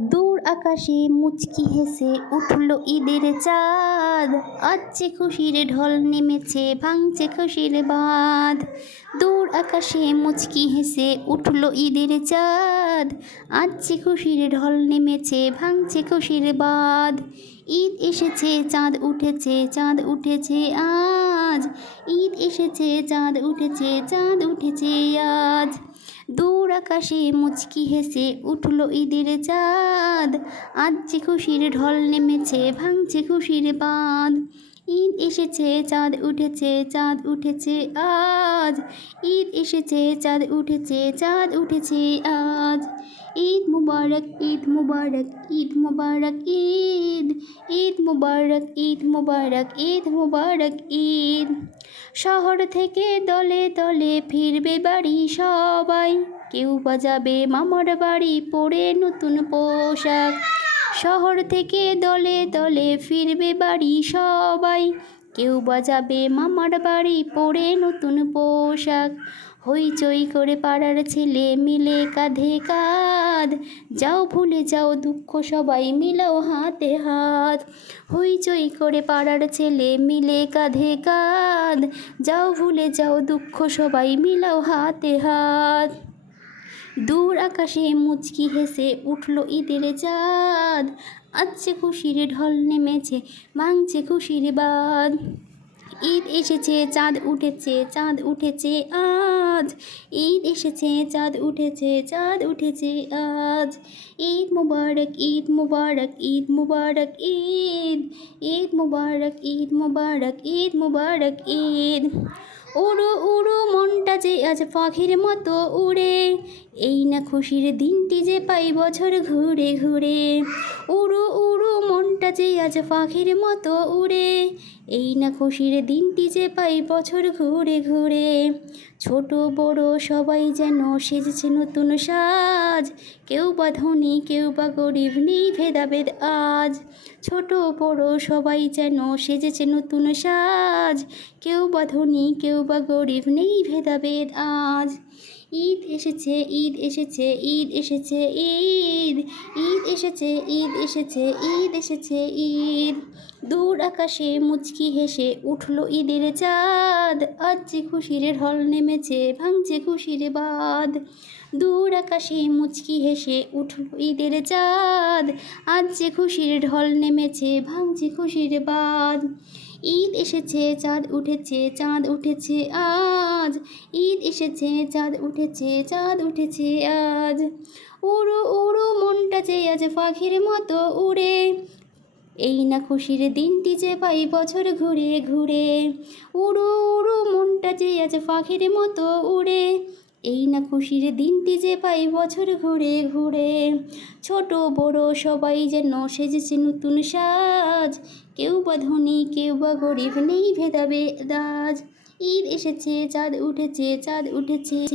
দূর আকাশে মুচকি হেসে উঠল ঈদের চাঁদ। আজকে খুশির ঢল নেমেছে, ভাঙছে খুশির বাঁধ। দূর আকাশে মুচকি হেসে উঠল ঈদের চাঁদ। আজকে খুশির ঢল নেমেছে, ভাঙছে খুশির বাঁধ। ঈদ এসেছে, চাঁদ উঠেছে, চাঁদ উঠেছে আজ। ঈদ এসেছে, চাঁদ উঠেছে, চাঁদ উঠেছে আজ। দূর আকাশে মুচকি হেসে উঠল ঈদের চাঁদ। আজ যে খুশির ঢল নেমেছে, ভাঙছে খুশির বাঁধ। ঈদ এসেছে, চাঁদ উঠেছে, চাঁদ উঠেছে আজ। ঈদ এসেছে, চাঁদ উঠেছে, চাঁদ উঠেছে আজ। ঈদ মুবারক, ঈদ মুবারক, ঈদ মুবারক ঈদ। ঈদ মুবারক, ঈদ মুবারক, ঈদ মুবারক ঈদ। শহর থেকে দলে দলে ফিরবে বাড়ি সবাই। কেউ বা যাবে মামার বাড়ি পরে নতুন পোশাক। শহর থেকে দলে দলে ফিরবে বাড়ি সবাই। কেউ বা যাবে মামার বাড়ি পরে নতুন পোশাক। হইচই করে পাড়ার ছেলে মিলে কাঁধে কাঁধ। যাও ভুলে যাও দুঃখ, সবাই মিলাও হাতে হাত। হইচই করে পাড়ার ছেলে মিলে কাঁধে কাঁধ। যাও ভুলে যাও দুঃখ, সবাই মিলাও হাতে হাত। দূর আকাশে মুচকি হেসে উঠল ঈদের চাঁদ। আজকে খুশির ঢল নেমেছে, ভাঙছে খুশির বাঁধ। ঈদ এসেছে, চাঁদ উঠেছে, চাঁদ উঠেছে আজ। ঈদ এসেছে, চাঁদ উঠেছে, চাঁদ উঠেছে আজ। ঈদ মুবারক, ঈদ মুবারক, ঈদ মুবারক ঈদ। ঈদ মুবারক, ঈদ মুবারক, ঈদ মুবারক ঈদ। উড়ো উড়ো মনটা যে আজ পাখির মতো উড়ে। এই না খুশির দিনটি যে পাই বছর ঘুরে ঘুরে। উড়ো উড়ো মনটা যে আজ পাখির মতো উড়ে। এই না খুশির দিনটি যে পাই বছর ঘুরে ঘুরে। ছোট বড় সবাই যেন সেজেছে নতুন সাজ। কেউ বা ধনী, কেউ বা গরিব, নেই ভেদাভেদ আজ। ছোট বড় সবাই যেন সেজেছে নতুন সাজ। কেউ বা ধনী, কেউ বা গরিব, নেই ভেদাভেদ আজ। ঈদ এসেছে, ঈদ এসেছে, ঈদ এসেছে ঈদ। ঈদ এসেছে, ঈদ এসেছে, ঈদ এসেছে ঈদ। দূর আকাশে মুচকি হেসে উঠল ঈদের চাঁদ। আজ যে খুশির ঢল নেমেছে, ভাঙছে খুশির বাঁধ। দূর আকাশে মুচকি হেসে উঠল ঈদের চাঁদ। আজ যে খুশির ঢল নেমেছে, ভাঙছে খুশির বাঁধ। ঈদ এসেছে, চাঁদ উঠেছে, চাঁদ উঠেছে আজ। ঈদ এসেছে, চাঁদ উঠেছে, চাঁদ উঠেছে আজ। উড়ো উড়ো মনটা যে আজ পাখির মতো উড়ে। এই না খুশির দিনটি যে পাই বছর ঘুরে ঘুরে। উড়ো উড়ো মনটা যে আজ পাখির মতো উড়ে। এই না খুশির দিনটি যে পাই বছর ঘুরে ঘুরে। ছোট বড় সবাই যেন সেজেছে নতুন সাজ। কেউ বা ধনী, কেউ বা গরিব, নেই ভেদাভেদ আজ। ঈদ এসেছে, চাঁদ উঠেছে, চাঁদ উঠেছে।